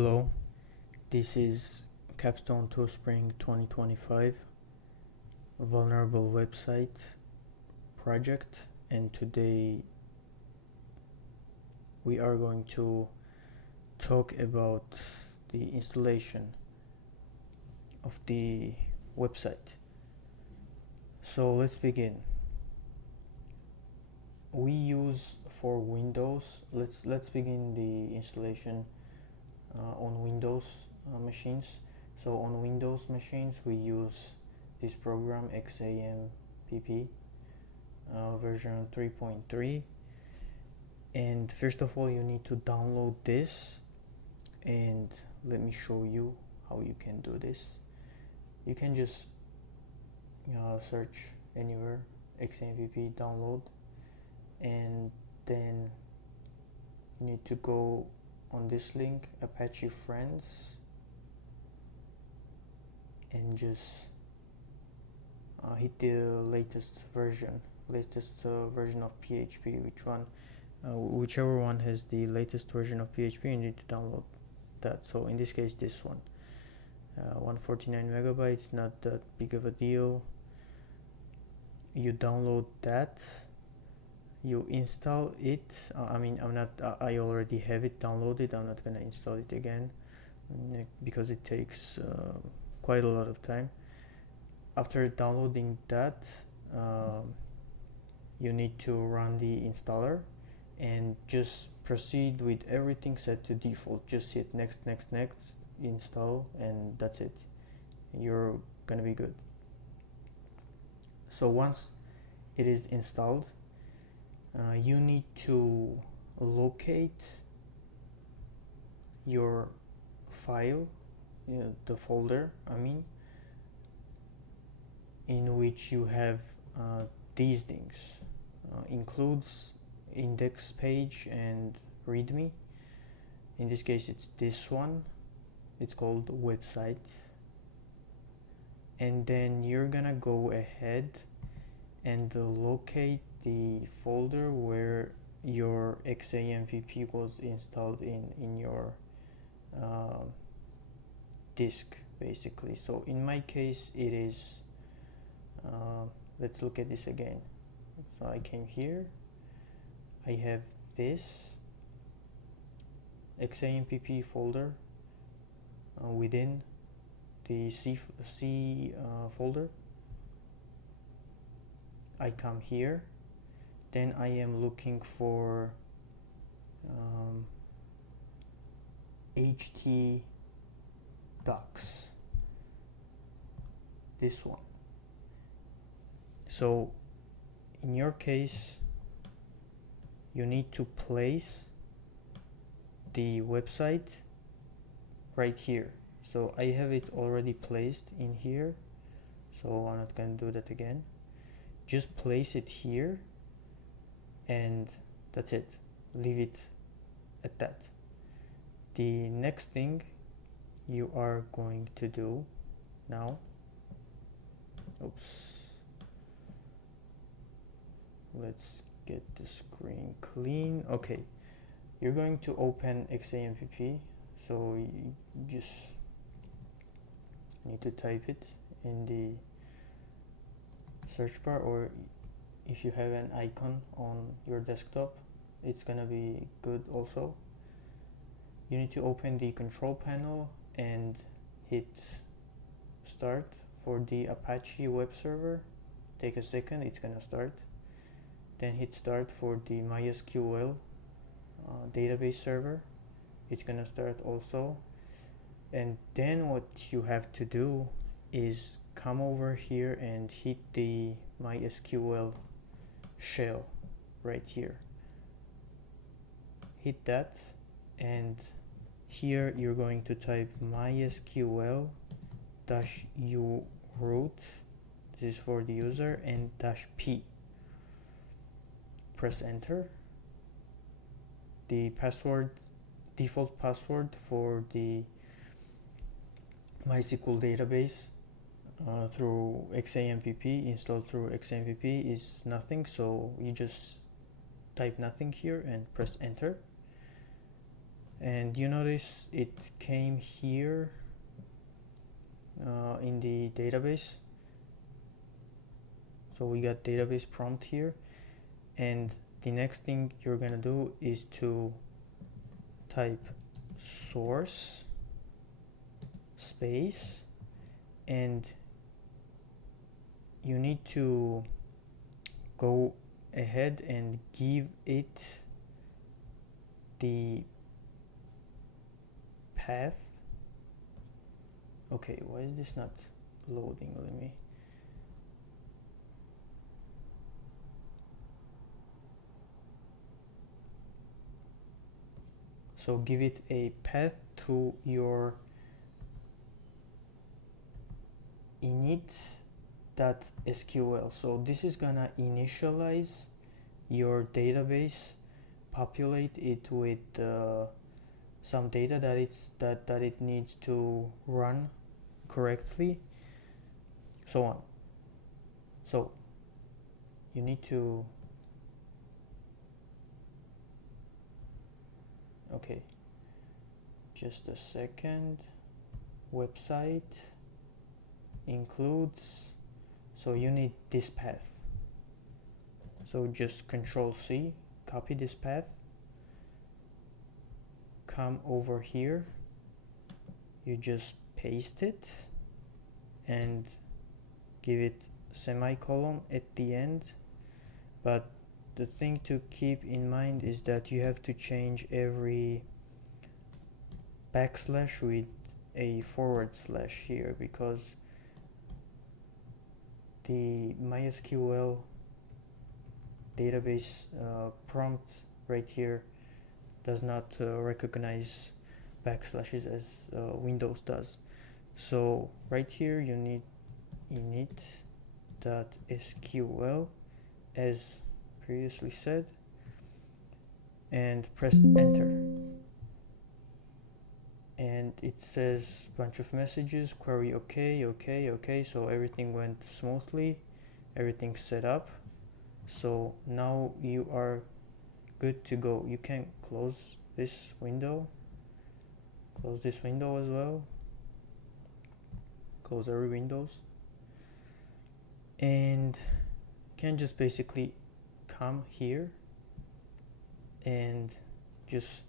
Hello, this is Capstone to Spring 2025 vulnerable website project, and today we are going to talk about the installation of the website. So let's begin. We use for Windows, let's begin the installation on Windows machines. So on Windows machines we use this program XAMPP version 3.3, and first of all you need to download this, and let me show you how you can do this. You can just search anywhere XAMPP download, and then you need to go on this link Apache Friends and just hit the latest version of PHP, whichever one has the latest version of PHP. You need to download that. So in this case this one, 149 megabytes, not that big of a deal. You download that, you install it. I already have it downloaded. I'm not gonna install it again because it takes quite a lot of time. After downloading that, you need to run the installer and just proceed with everything set to default. Just hit next, install, and that's it. You're gonna be good. So once it is installed, you need to locate your file, the folder in which you have these things. Includes index page and readme. In this case it's this one, it's called website. And then you're gonna go ahead and locate the folder where your XAMPP was installed in your disk basically. So in my case it is, let's look at this again. So I came here, I have this XAMPP folder within the C folder. I come here, then I am looking for HT docs, this one. So in your case you need to place the website right here. So I have it already placed in here, so I'm not going to do that again. Just place it here and that's it. Leave it at that. The next thing you are going to do now, let's get the screen clean. Okay, you're going to open XAMPP, so you just need to type it in the search bar, or if you have an icon on your desktop it's gonna be good also. You need to open the control panel and hit start for the Apache web server. Take a second, it's gonna start. Then hit start for the MySQL database server. It's gonna start also. And then what you have to do is come over here and hit the MySQL shell right here. Hit that, and here you're going to type mysql-u root, this is for the user, and -p. Press enter. The default password for the MySQL database through XAMPP, installed through XAMPP, is nothing, so you just type nothing here and press enter. And you notice it came here in the database. So we got database prompt here, and the next thing you're gonna do is to type source space, and you need to go ahead and give it the path. Okay, why is this not loading? Let me. So give it a path to your init.sql. So this is gonna initialize your database, populate it with some data that it needs to run correctly, so on. So you need to, okay, just a second. Website includes, so you need this path. So just Control C, copy this path, come over here, you just paste it and give it semicolon at the end. But the thing to keep in mind is that you have to change every backslash with a / here, because the MySQL database prompt right here does not recognize backslashes as Windows does. So right here you need init.sql as previously said, and press enter, and it says bunch of messages, query okay, so everything went smoothly, everything's set up. So now you are good to go. You can close this window as well, close every windows, and you can just basically come here and just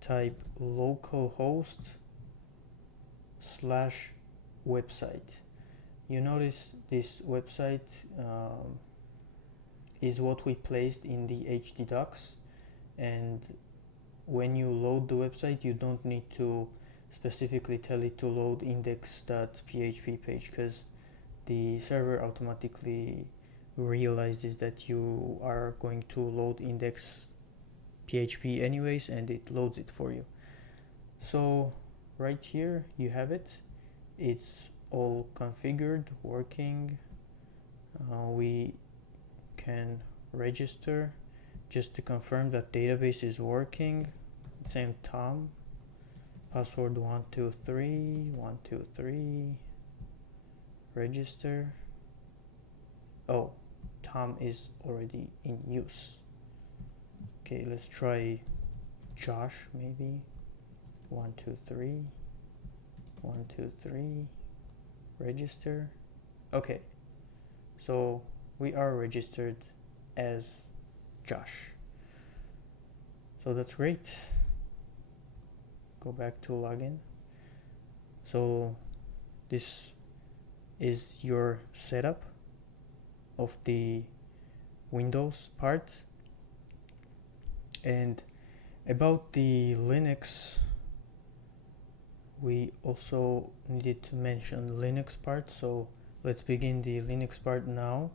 type localhost/website. You notice this website is what we placed in the HD docs, and when you load the website you don't need to specifically tell it to load index.php page, because the server automatically realizes that you are going to load index.php anyways, and it loads it for you. So right here you have it, it's all configured, working. We can register just to confirm that database is working. Same Tom, password 123, register. Oh, Tom is already in use. Okay, let's try Josh maybe. 123, register. Okay, so we are registered as Josh. So that's great. Go back to login. So this is your setup of the Windows part. And about the Linux, we also needed to mention Linux part, so let's begin the Linux part now.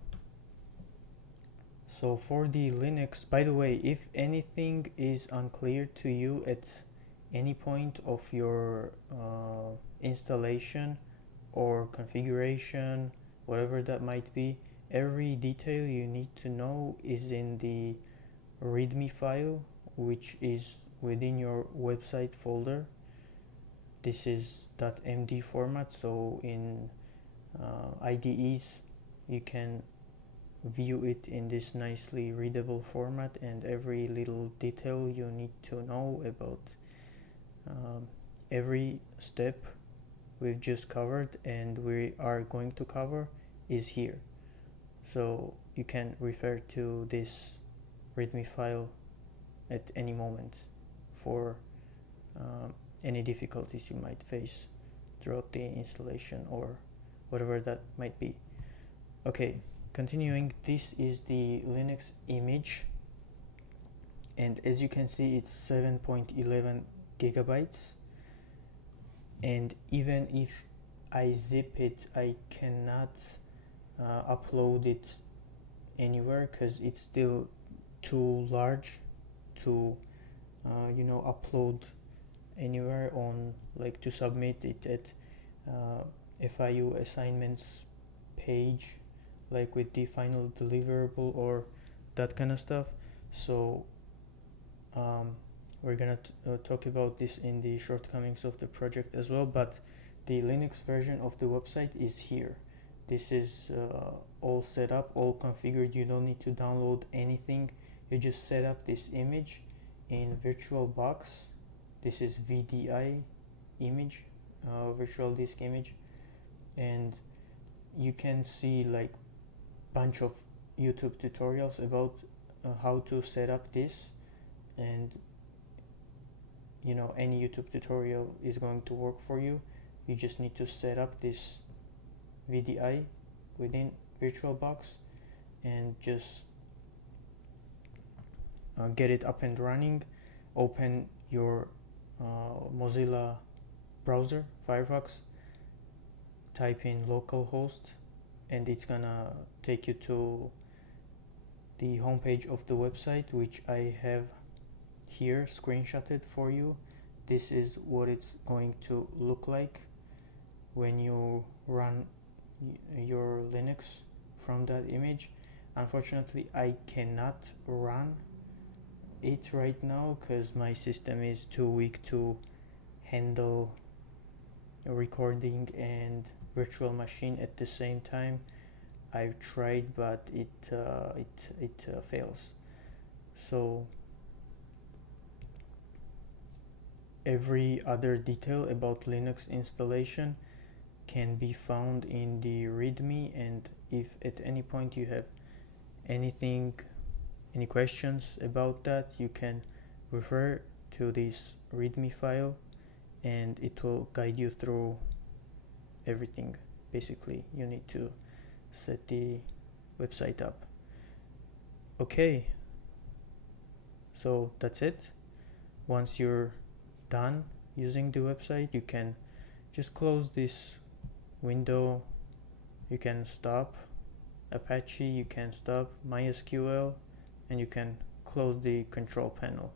So for the Linux, by the way, if anything is unclear to you at any point of your installation or configuration, whatever that might be, every detail you need to know is in the README file, which is within your website folder. This is .md format, so in IDEs you can view it in this nicely readable format, and every little detail you need to know about every step we've just covered and we are going to cover is here. So you can refer to this README file at any moment for any difficulties you might face throughout the installation or whatever that might be. Okay, continuing, this is the Linux image, and as you can see it's 7.11 gigabytes, and even if I zip it I cannot upload it anywhere because it's still too large to upload anywhere on, like, to submit it at FIU assignments page, like with the final deliverable or that kind of stuff. So we're gonna talk about this in the shortcomings of the project as well, but the Linux version of the website is here. This is all set up, all configured. You don't need to download anything. You just set up this image in VirtualBox. This is VDI image, virtual disk image, and you can see like bunch of YouTube tutorials about how to set up this, and any YouTube tutorial is going to work for you. You just need to set up this VDI within VirtualBox and just get it up and running. Open your Mozilla browser, Firefox, type in localhost, and it's gonna take you to the homepage of the website, which I have here screenshotted for you. This is what it's going to look like when you run your Linux from that image. Unfortunately, I cannot run it right now because my system is too weak to handle recording and virtual machine at the same time. I've tried, but it fails. So every other detail about Linux installation can be found in the README, and if at any point you have any questions about that, you can refer to this README file and it will guide you through everything. Basically, you need to set the website up. Okay, so that's it. Once you're done using the website, you can just close this window. You can stop Apache, you can stop MySQL, and you can close the control panel,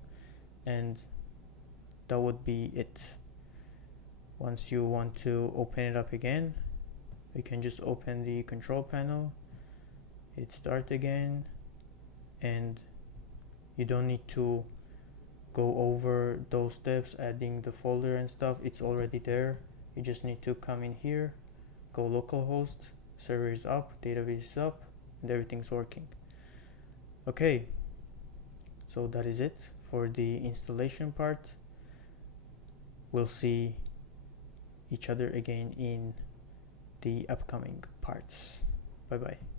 and that would be it. Once you want to open it up again, you can just open the control panel, hit start again, and you don't need to go over those steps, adding the folder and stuff. It's already there. You just need to come in here, go localhost, server is up, database is up, and everything's working. Okay, so that is it for the installation part. We'll see each other again in the upcoming parts. Bye bye.